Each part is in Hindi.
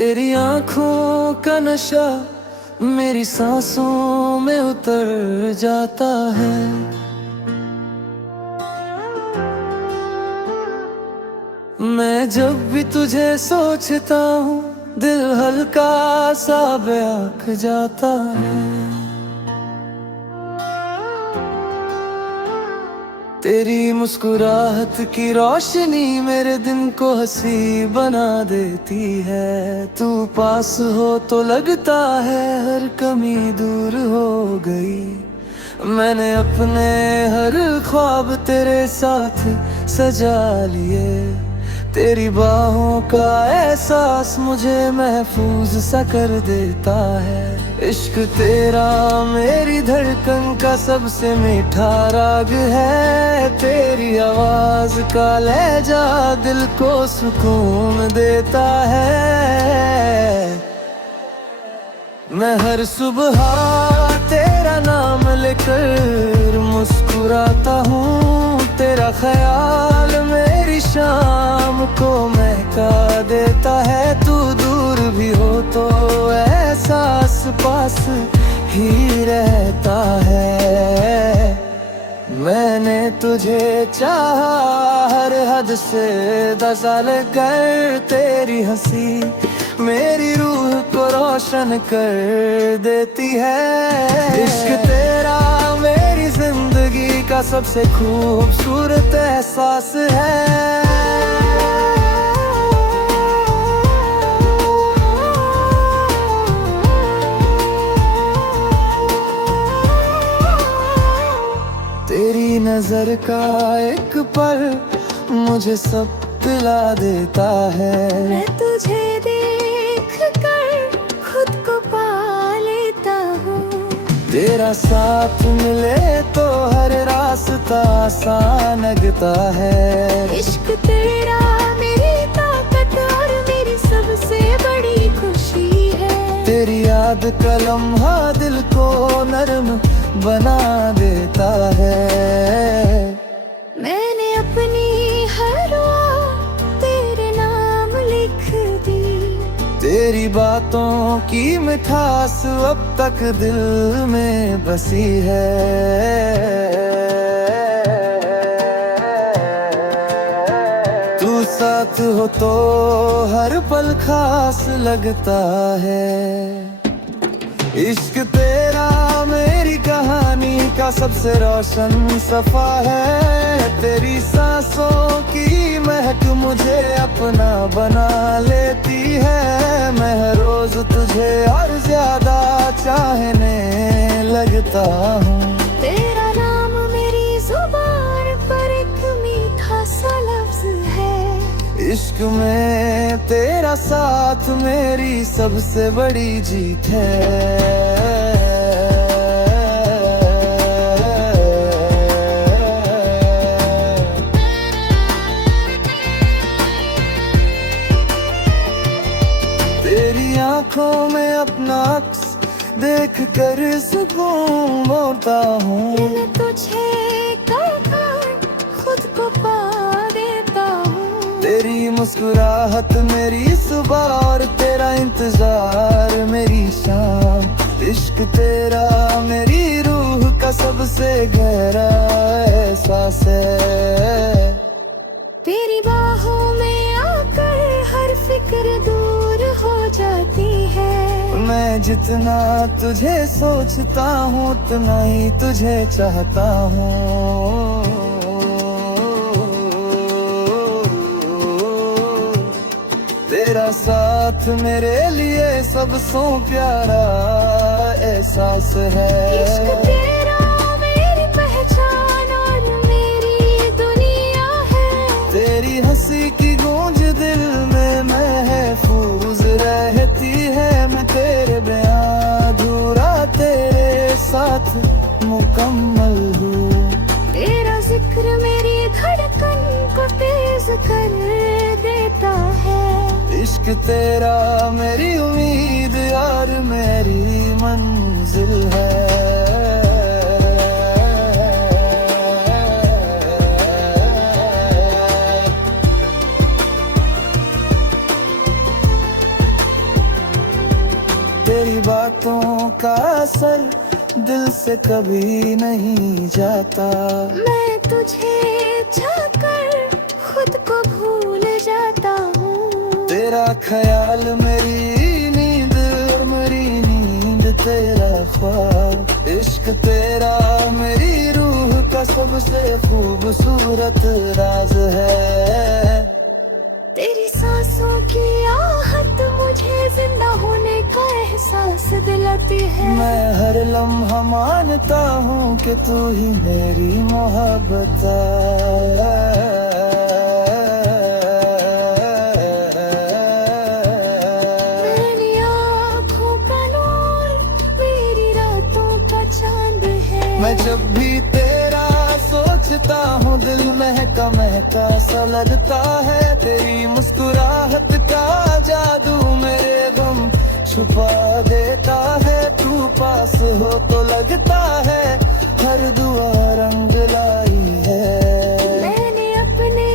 तेरी आंखों का नशा मेरी सांसों में उतर जाता है। मैं जब भी तुझे सोचता हूँ दिल हल्का सा बेअक जाता है। तेरी मुस्कुराहट की रोशनी मेरे दिन को हंसी बना देती है। तू पास हो तो लगता है हर कमी दूर हो गई। मैंने अपने हर ख्वाब तेरे साथ सजा लिए। तेरी बाहों का एहसास मुझे महफूज सा कर देता है। इश्क तेरा मेरी धड़कन का सबसे मीठा राग है। तेरी आवाज का लहजा दिल को सुकून देता है। मैं हर सुबह तेरा नाम लेकर मुस्कुराता हूँ। तेरा ख्याल मेरी शाम को महका देता है। तू दूर भी हो तो एहसास पास ही रहता है। मैंने तुझे चाहा हर हद से दसाल कर। तेरी हंसी मेरी रूह को रोशन कर देती है। इश्क तेरा मेरी जिंदगी का सबसे खूबसूरत एहसास है। तेरी नजर का एक पल मुझे सब दिला देता है। मैं तुझे देख कर खुद को पा लेता हूँ। तेरा साथ मिले तो हर रास्ता आसान लगता है। इश्क तेरा मेरी ताकत और मेरी सबसे बड़ी खुशी है। तेरी याद का लम्हा दिल को नरम बना देता है। मैंने अपनी हर दुआ तेरे नाम लिख दी। तेरी बातों की मिठास अब तक दिल में बसी है। तू साथ हो तो हर पल खास लगता है। इश्क तेरा मेरी कहानी का सबसे रोशन सफा है। तेरी सांसों की महक मुझे अपना बना लेती है। मैं हर रोज तुझे और ज्यादा चाहने लगता हूँ। तेरा नाम मेरी जुबान पर एक मीठा सा लफ्ज है। इश्क में तेरा साथ मेरी सबसे बड़ी जीत है। तेरी आंखों में अपना अक्स देख कर सुकून होता हूँ। मैं तुझे कर खुद को पा देता हूँ। तेरी मुस्कुराहट मेरी सुबह और तेरा इंतजार मेरी शाम। इश्क तेरा मेरी रूह का सबसे गहरा एहसास है। तेरी बाहों में आकर हर फिक्र दूर हो जाती है। मैं जितना तुझे सोचता हूँ उतना ही तुझे चाहता हूँ। तेरा साथ मेरे लिए सबसे प्यारा एहसास है। इश्क तेरा मेरी पहचान और मेरी दुनिया है। तेरी हंसी की गूंज दिल में महफूज रहती है। मैं तेरे बिना अधूरा तेरे साथ मुकम्मल हूँ। तेरा जिक्र मेरी धड़कन को तेज कर देता है। इश्क तेरा मेरी उम्मीद और मेरी मंजिल है। का असर दिल से कभी नहीं जाता। मैं तुझे चाहकर खुद को भूल जाता हूँ। तेरा ख्याल मेरी नींद और मेरी नींद तेरा ख्वाब। इश्क तेरा मेरी रूह का सबसे खूबसूरत राज है। तेरी सांसों की आहट मुझे जिंदा होने का एहसास दिलाती है। मैं हर लम्हा मानता हूँ कि तू ही मेरी मोहब्बत मेरी आँखों का नूर मेरी रातों का चांद है। मैं जब भी तेरा सोचता हूँ दिल महका महका सा लगता है। तेरी मुस्कुराहट का जादू मेरे गम छुपा देता है। तू पास हो तो लगता है हर दुआ रंग लाई है। मैंने अपने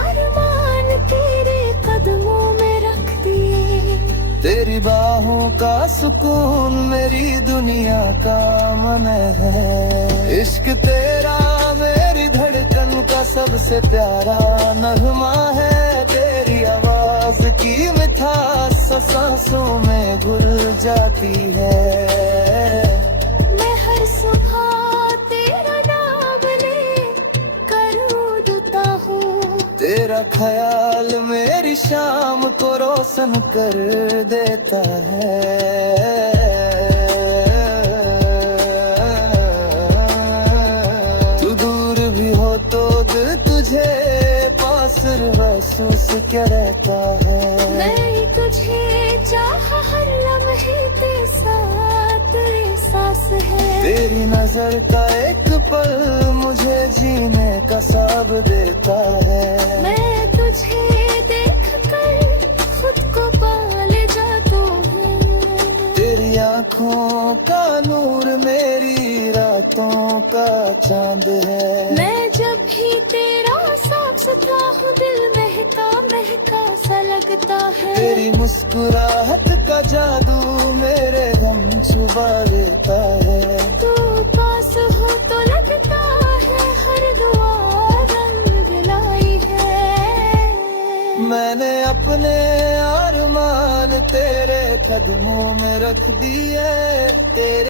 अरमान तेरे कदमों में रख दिए। तेरी बाहों का सुकून मेरी दुनिया का मन है। इश्क तेरा मेरी धड़कन का सबसे प्यारा नगमा है। तेरी आवाज की मिठास सांसों में घुल जाती है। मैं हर सुबह तेरा नाम ले कर उठता हूँ। तेरा ख्याल मेरी शाम को रोशन कर देता है। तू दूर भी हो तो दिल तुझे पास महसूस क्या रहता है। मैं तुझे चाह हर लम्हे तेरे साथ एहसास है। तेरी नजर का एक पल मुझे जीने का सब देता है। मैं तुझे देख कर खुद को पाल जाता हूँ। तेरी आँखों का नूर मेरी रातों का चांद है। मैं जब भी तेरा साफ सुथरा हूँ दिल महका महका सा लगता है। तेरी मुस्कुराहट का जादू मेरे गम छुपा देता है। तू पास हो तो लगता है हर दुआ रंग दिलाई है। मैंने अपने अरमान तेरे कदमों में रख दिए। तेरे